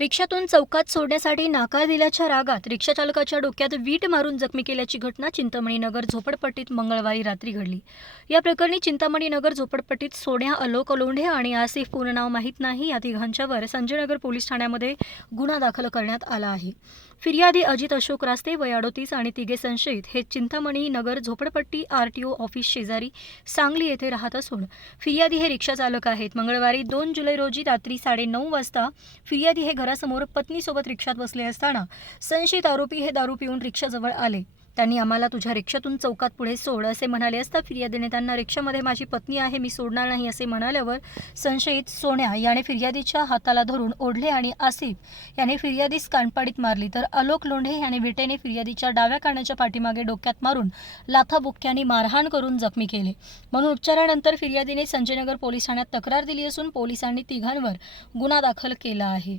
रिक्षातून चौकात सोडण्यासाठी नाकार दिल्याच्या रागात रिक्षाचालकाच्या डोक्यात वीट मारून जखमी केल्याची घटना चिंतामणीनगर झोपडपट्टीत मंगळवारी रात्री घडली. या प्रकरणी चिंतामणी नगर झोपडपट्टीत सोन्या अलोक लोंढे आणि आसिफ पूर्ण नाव माहीत नाही. या तिघांच्यावर संजयनगर पोलीस ठाण्यामध्ये गुन्हा दाखल करण्यात आला आहे. फिर्यादी अजित अशोक रास्ते वय अडोतीस आणि तिघे संशयित हे चिंतामणी नगर झोपडपट्टी आर टी ओ ऑफिस शेजारी सांगली येथे राहत असून फिर्यादी हे रिक्षाचालक आहेत. मंगळवारी दोन जुलै रोजी रात्री साडेनऊ वाजता फिर्यादी हे घरासमोर पत्नीसोबत रिक्षात बसले असताना संशयित आरोपी हे दारू पिऊन रिक्षाजवळ आले. त्यांनी आम्हाला तुझ्या रिक्षातून चौकात पुढे सोड असे म्हणाले असता फिर्यादीने त्यांना रिक्षामध्ये माझी पत्नी आहे मी सोडणार नाही असे म्हणाल्यावर संशयित सोन्या याने फिर्यादीच्या हाताला धरून ओढले आणि आसिफ याने फिर्यादीस कानपाडीत मारली. तर अलोक लोंढे याने विटेने फिर्यादीच्या डाव्या कानाच्या पाठीमागे डोक्यात मारून लाथाबुक्क्याने मारहाण करून जखमी केले. म्हणून उपचारानंतर फिर्यादीने संजयनगर पोलीस ठाण्यात तक्रार दिली असून पोलिसांनी तिघांवर गुन्हा दाखल केला आहे.